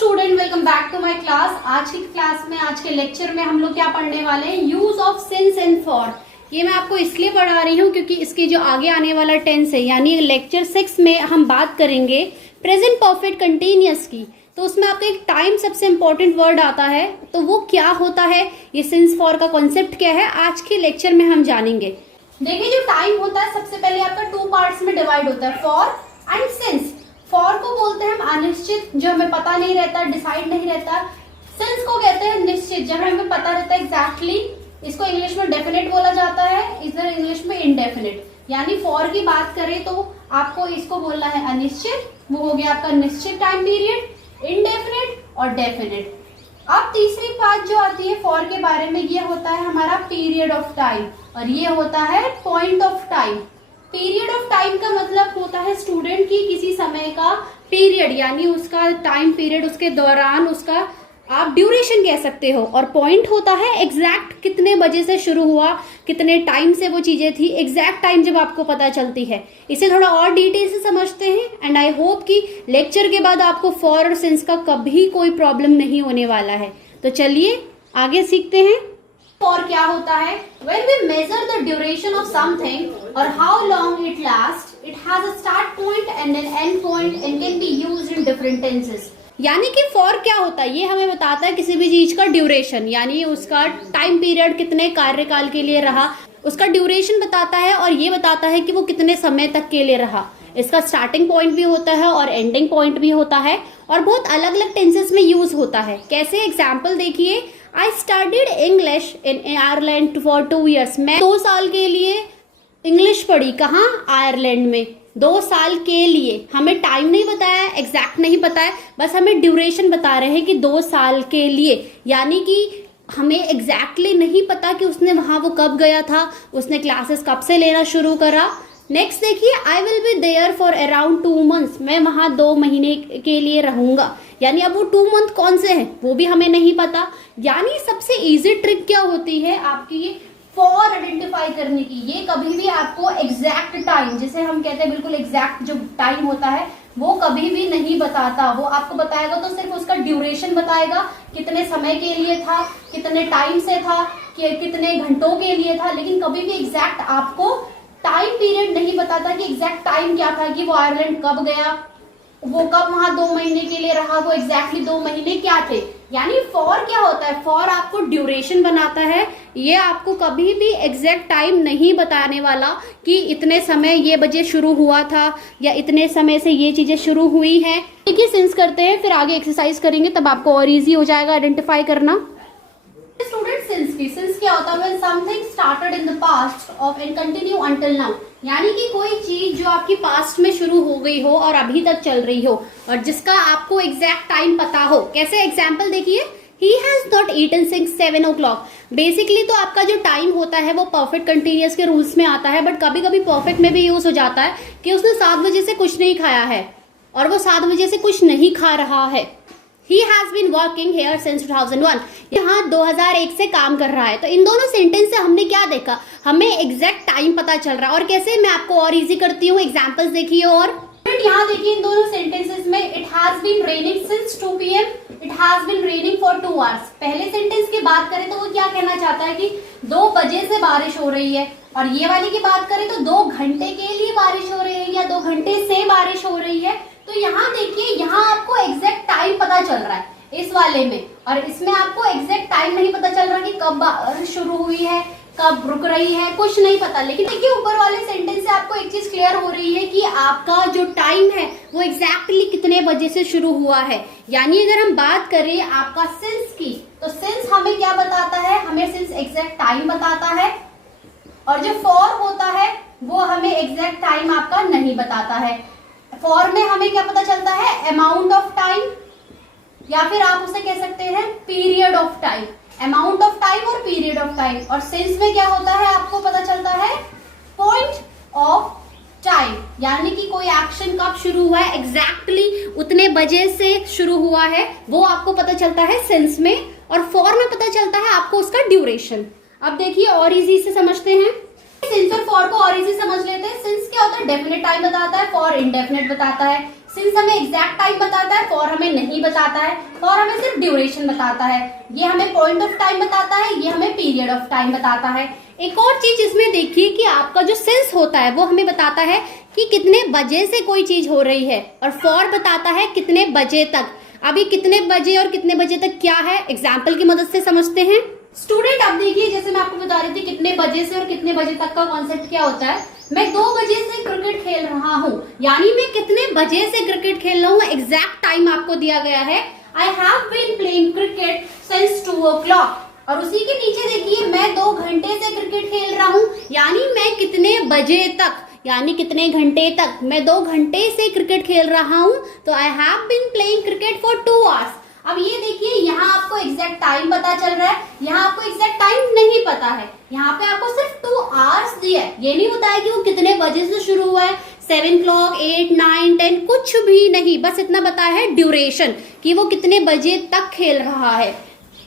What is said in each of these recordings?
Student, welcome back to my class. आज की class में, आज के लेक्चर में हम लोग क्या पढ़ने वाले हैं, use of since and for. ये मैं आपको इसलिए पढ़ा रही हूँ क्योंकि इसकी जो आगे आने वाला टेंस है, यानी लेक्चर 6 में हम बात करेंगे प्रेजेंट परफेक्ट कंटिन्यूअस की। तो उसमें आपका एक टाइम सबसे इंपॉर्टेंट वर्ड आता है, तो वो क्या होता है, ये सिंस फॉर का कॉन्सेप्ट क्या है, आज के लेक्चर में हम जानेंगे। देखिए, जो टाइम होता है सबसे पहले आपका 2 पार्ट्स में डिवाइड होता है, फॉर एंड सिंस। फॉर को बोलते हैं हम अनिश्चित, जो हमें पता नहीं रहता, डिसाइड नहीं रहता। सिंस को कहते हैं निश्चित, जब हमें पता रहता है एग्जैक्टली। इसको इंग्लिश में डेफिनेट बोला जाता है, इधर इंग्लिश में इनडेफिनेट। यानी फॉर की बात करें तो आपको इसको बोलना है अनिश्चित, वो हो गया आपका निश्चित टाइम पीरियड, इनडेफिनेट और डेफिनेट। अब तीसरी बात जो आती है फॉर के बारे में, ये होता है हमारा पीरियड ऑफ टाइम और ये होता है point of time. Period of time का मतलब होता है स्टूडेंट की किसी समय का पीरियड, यानी उसका टाइम पीरियड, उसके दौरान उसका आप ड्यूरेशन कह सकते हो। और पॉइंट होता है एग्जैक्ट कितने बजे से शुरू हुआ, कितने टाइम से वो चीजें थी, एग्जैक्ट टाइम जब आपको पता चलती है। इसे थोड़ा और डिटेल से समझते हैं एंड आई होप कि लेक्चर के बाद आपको फॉर और सिंस का कभी कोई प्रॉब्लम नहीं होने वाला है। तो चलिए आगे सीखते हैं। फॉर क्या होता है, when we measure the duration of something or how long it lasts, it has a start point and an end point and can be used in different tenses। यानी कि फॉर क्या होता है, ये हमें बताता है किसी भी चीज का ड्यूरेशन, यानी उसका टाइम पीरियड कितने कार्यकाल के लिए रहा, उसका ड्यूरेशन बताता है और ये बताता है कि वो कितने समय तक के लिए रहा। इसका स्टार्टिंग पॉइंट भी होता है और एंडिंग पॉइंट भी होता है और बहुत अलग अलग टेंसेस में यूज होता है। कैसे, एग्जाम्पल देखिए, I studied English in Ireland for 2 years। मैं 2 साल के लिए इंग्लिश पढ़ी। कहाँ? आयरलैंड में। 2 साल के लिए, हमें टाइम नहीं बताया, एग्जैक्ट नहीं पता है, बस हमें ड्यूरेशन बता रहे हैं कि 2 साल के लिए। यानी कि हमें एग्जैक्टली नहीं पता कि उसने वहां वो कब गया था, उसने क्लासेस कब से लेना शुरू करा। नेक्स्ट देखिए, I will be there for around 2 months। मैं वहां 2 महीने के लिए रहूंगा। यानी अब वो 2 month कौन से हैं वो भी हमें नहीं पता। यानी सबसे इजी ट्रिक क्या होती है आपकी फॉर आइडेंटिफाई करने की, ये कभी भी आपको एग्जैक्ट टाइम, जिसे हम कहते हैं बिल्कुल एग्जैक्ट जो टाइम होता है, वो कभी भी नहीं बताता। वो आपको बताएगा तो सिर्फ उसका ड्यूरेशन बताएगा, कितने समय के लिए था, कितने टाइम से था, कितने घंटों के लिए था, लेकिन कभी भी एग्जैक्ट आपको टाइम पीरियड नहीं बताता कि एग्जैक्ट टाइम क्या था, कि वो आयरलैंड कब गया, वो कब वहां 2 महीने के लिए रहा, वो एग्जैक्टली 2 महीने क्या थे। यानी फॉर क्या होता है, फॉर आपको ड्यूरेशन बनाता है, ये आपको कभी भी एग्जैक्ट टाइम नहीं बताने वाला कि इतने समय ये बजे शुरू हुआ था या इतने समय से ये चीजें शुरू हुई हैं। देखिए, सिंस करते हैं, फिर आगे एक्सरसाइज करेंगे, तब आपको और इजी हो जाएगा आइडेंटिफाई करना। स्टूडेंट, सिंस क्या होता है, when something started in the past of and continue until now। यानी कि कोई चीज जो आपकी पास्ट में शुरू हो गई हो और अभी तक चल रही हो और जिसका आपको एग्जैक्ट टाइम पता हो। कैसे, एग्जाम्पल देखिए, he has not eaten since 7 o'clock। Basically तो आपका जो टाइम होता है वो परफेक्ट कंटिन्यूअस के रूल्स में आता है, बट कभी कभी परफेक्ट में भी यूज हो जाता है कि उसने 7 बजे से कुछ नहीं खाया है और वो 7 बजे से कुछ नहीं खा रहा है। He has been working here since 2001। यहाँ 2001 से काम कर रहा है। तो इन दोनों सेंटेंस से हमने क्या देखा, हमें एग्जैक्ट टाइम पता चल रहा है। और कैसे, मैं आपको और इजी करती हूँ, एग्जांपल्स देखिए। और यहाँ देखिए, इन दोनों सेंटेंसेस में it has been raining since 2 PM, it has been raining for 2 hours। पहले सेंटेंस की बात करें तो वो क्या कहना चाहता है कि 2 बजे से बारिश हो रही है, और ये वाली की बात करें तो 2 घंटे के लिए बारिश हो रही है या 2 घंटे से बारिश हो रही है। तो यहाँ देखिए, यहाँ आपको एग्जैक्ट टाइम पता चल रहा है इस वाले में, और इसमें आपको एग्जैक्ट टाइम नहीं पता चल रहा कि कब बारिश शुरू हुई है, कब रुक रही है, कुछ नहीं पता। लेकिन देखिए, ऊपर वाले सेंटेंस से आपको एक चीज क्लियर हो रही है कि आपका जो टाइम है वो एग्जैक्टली कितने बजे से शुरू हुआ है। यानी अगर हम बात करें आपका सिंस की, तो सिंस हमें क्या बताता है, हमें सिंस एग्जैक्ट टाइम बताता है, और जो फॉर होता है वो हमें एग्जैक्ट टाइम आपका नहीं बताता है। फॉर में हमें क्या पता चलता है, अमाउंट ऑफ टाइम, या फिर आप उसे कह सकते हैं period of time, amount of time और पीरियड ऑफ टाइम। और सिंस में क्या होता है, आपको पता चलता है पॉइंट ऑफ टाइम, यानी कि कोई एक्शन कब शुरू हुआ है, एग्जैक्टली उतने बजे से शुरू हुआ है, वो आपको पता चलता है सिंस में। और फॉर में पता चलता है आपको उसका ड्यूरेशन। अब देखिए, और इजी से समझते हैं, सिंस और फॉर को और इजी समझ लेते हैं। सिंस क्या होता है, डेफिनेट टाइम बताता है, फॉर इनडेफिनेट बताता है। सिंस हमें एग्जैक्ट टाइम बताता है, फॉर हमें नहीं बताता है, फॉर हमें सिर्फ ड्यूरेशन बताता है, ये हमें पॉइंट ऑफ टाइम बताता है, ये हमें पीरियड ऑफ टाइम बताता है। एक और चीज इसमें देखिए कि आपका जो सिंस होता है वो हमें बताता है कि कितने बजे से कोई चीज हो रही है, और फॉर बताता है कितने बजे तक। अभी कितने बजे और कितने बजे तक क्या है, एग्जाम्पल की मदद से समझते हैं। स्टूडेंट अब देखिए, जैसे मैं आपको बता रही थी कितने बजे से और कितने बजे तक का कॉन्सेप्ट क्या होता है। मैं 2 बजे से क्रिकेट खेल रहा हूँ, यानी मैं कितने बजे से क्रिकेट खेल रहा हूँ, एग्जैक्ट टाइम आपको दिया गया है। I have been playing cricket since 2 o'clock। और उसी के नीचे देखिए मैं 2 घंटे से क्रिकेट खेल रहा हूँ, यानी मैं कितने बजे तक, यानी कितने घंटे तक। मैं 2 घंटे से क्रिकेट खेल रहा हूँ, तो I have been playing cricket for 2 hours। अब ये देखिए यहाँ आपको एग्जैक्ट टाइम पता चल रहा है, यहाँ आपको एग्जैक्ट टाइम नहीं पता है। यहाँ पे आपको सिर्फ 2 hours दिया है, ये नहीं बताया कि वो कितने बजे से शुरू हुआ है, 7 o'clock, 8, 9, 10, कुछ भी नहीं, बस इतना बताया है ड्यूरेशन कि वो कितने बजे तक खेल रहा है।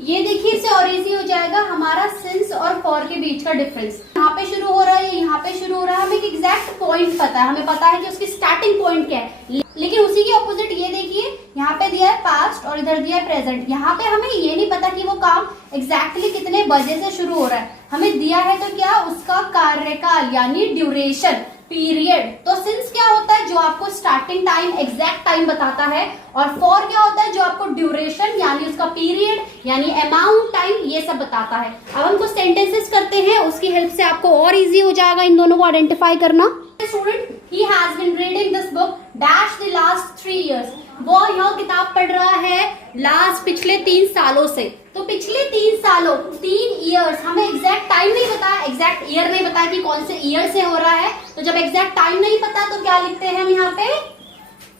ये देखिए इससे और इजी हो जाएगा हमारा सिंस और फॉर के बीच का डिफरेंस। यहाँ पे शुरू हो रहा है, यहाँ पे शुरू हो रहा है, हमें एक एग्जैक्ट पॉइंट पता है, हमें पता है कि उसकी स्टार्टिंग पॉइंट क्या है। लेकिन उसी के ऑपोजिट ये देखिए यहाँ पे दिया है पास्ट और इधर दिया है प्रेजेंट। यहाँ पे हमें ये नहीं पता कि वो काम एग्जैक्टली कितने बजे से शुरू हो रहा है, हमें दिया है तो क्या, उसका कार्यकाल यानी ड्यूरेशन, पीरियड। तो सिंस क्या होता है, जो आपको स्टार्टिंग टाइम एग्जैक्ट टाइम बताता है, और फॉर क्या होता है, जो आपको ड्यूरेशन यानी उसका पीरियड यानी अमाउंट टाइम ये सब बताता है। अब हम कुछ सेंटेंसेस करते हैं, उसकी हेल्प से आपको और इजी हो जाएगा इन दोनों को आइडेंटिफाई करना। Student he has been reading this book dash the last 3 years। वो यह किताब पढ़ रहा है लास्ट पिछले 3 सालों से। तो पिछले 3 सालों, 3 years, हमें एग्जैक्ट टाइम नहीं पता, एग्जैक्ट ईयर नहीं पता कि कौन से ईयर से हो रहा है। तो जब एग्जैक्ट टाइम नहीं पता तो क्या लिखते हैं हम यहाँ पे,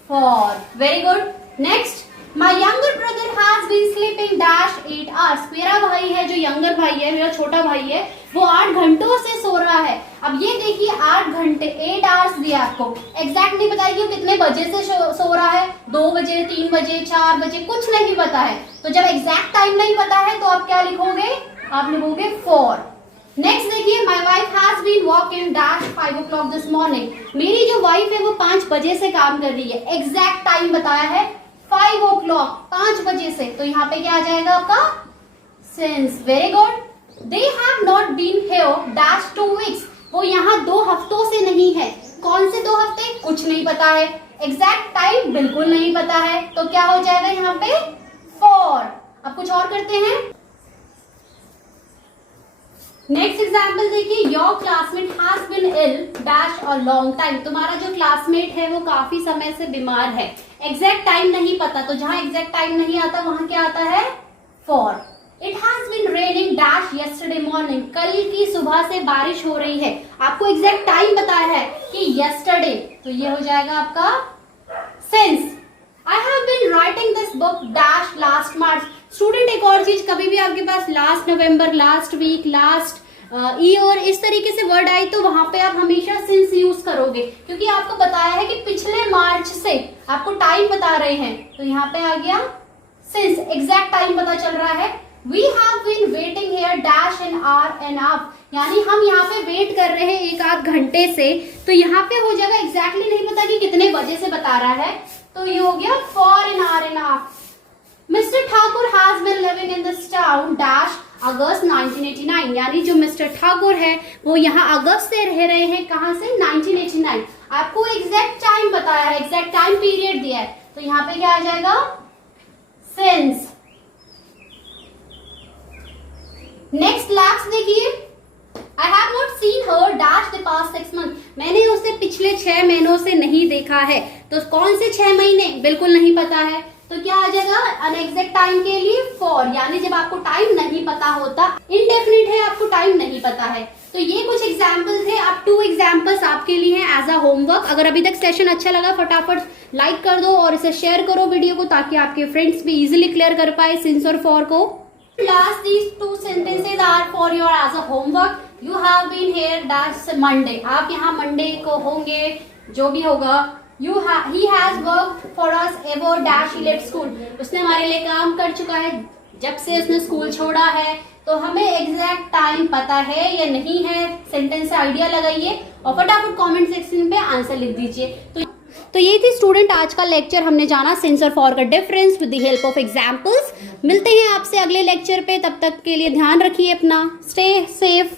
for. Very good. Next, my younger brother has been sleeping dash 8 hours। मेरा भाई है, जो यंगर भाई है, मेरा छोटा भाई है, वो 8 घंटों से सो रहा है। अब ये देखिए 8 घंटे, 8 hours दिया आपको, एग्जैक्ट नहीं बताया कि वो कितने बजे से सो रहा है, 2 बजे, 3 बजे, 4 बजे, कुछ नहीं पता है। तो जब एग्जैक्ट टाइम नहीं पता है तो आप क्या लिखोगे, आप लिखोगे फॉर। नेक्स्ट देखिए, my wife has been walking dash 5 o'clock this morning. मेरी जो वाइफ है वो 5 बजे से काम कर रही है, एग्जैक्ट टाइम बताया है 5 o'clock, 5 बजे से। तो यहाँ पे क्या आ जाएगा आपका, since. Very good. They have not been here dash 2 weeks। वो यहाँ 2 हफ्तों से नहीं है। कौन से 2 हफ्ते, कुछ नहीं पता है, एग्जैक्ट टाइम बिल्कुल नहीं पता है, तो क्या हो जाएगा यहाँ पे, फॉर। अब कुछ और करते हैं। नेक्स्ट एग्जाम्पल देखिए, your classmate has been ill dash a long time. तुम्हारा जो क्लासमेट है वो काफी समय से बीमार है, एग्जैक्ट टाइम नहीं पता, तो जहां एग्जैक्ट टाइम नहीं आता वहां क्या आता है, for. It has been raining dash yesterday morning. कल की सुबह से बारिश हो रही है, आपको एग्जैक्ट टाइम बताया है कि यस्टरडे, तो ये हो जाएगा आपका since. I have been writing this book dash last March. Student एक और चीज, कभी भी आपके पास last November, last week, last year इस तरीके से वर्ड आई तो वहां पे आप हमेशा सिंस यूज करोगे, क्योंकि आपको बताया है कि पिछले मार्च से आपको टाइम बता रहे हैं। तो यहाँ पे आ गया सिंस, एग्जैक्ट टाइम पता चल रहा है। We have been waiting here dash an hour and half। यानी हम यहाँ पे वेट कर रहे हैं 1 आध घंटे से। तो यहाँ पे हो जाएगा, एग्जैक्टली नहीं पता कि कितने बजे से बता रहा है, तो ये हो गया for an hour and half। Mister Thakur has been living in this town dash August 1989। यानी जो मिस्टर ठाकुर है वो यहाँ अगस्त से रह रहे हैं, कहाँ से, 1989। आपको एग्जैक्ट टाइम बताया है, एग्जैक्ट टाइम पीरियड दिया है, तो यहाँ पे क्या आ जाएगा, सिंस। नेक्स्ट लास्ट देखिए, I have not seen her dash the past 6 months। मैंने उसे पिछले 6 महीनों से नहीं देखा है। तो कौन से 6 महीने, बिल्कुल नहीं पता है, तो क्या आ जाएगा, अनएग्जैक्ट टाइम के लिए फॉर। यानी जब आपको टाइम नहीं पता होता, इनडेफिनिट है, आपको टाइम नहीं पता है। तो ये कुछ एग्जाम्पल थे, अब 2 एग्जाम्पल्स आपके लिए हैं एज अ होमवर्क। अगर अभी तक सेशन अच्छा लगा फटाफट लाइक कर दो और इसे शेयर करो वीडियो को, ताकि आपके फ्रेंड्स भी इजिली क्लियर कर पाए सिंस और फॉर को। Last, these 2 sentences are for your as a homework. You have been here dash Monday। आप यहाँ मंडे को होंगे, जो भी होगा। He has worked for us ever dash he left school। उसने हमारे लिए काम कर चुका है जब से उसने स्कूल छोड़ा है। तो हमें एग्जैक्ट टाइम पता है या नहीं है, सेंटेंस से आइडिया लगाइए और फटाफट कमेंट सेक्शन पे आंसर लिख दीजिए। तो तो ये थी स्टूडेंट आज का लेक्चर। हमने जाना सिंस और फॉर का difference with the help of examples. मिलते हैं आपसे अगले लेक्चर पे, तब तक के लिए ध्यान रखिए अपना, स्टे सेफ।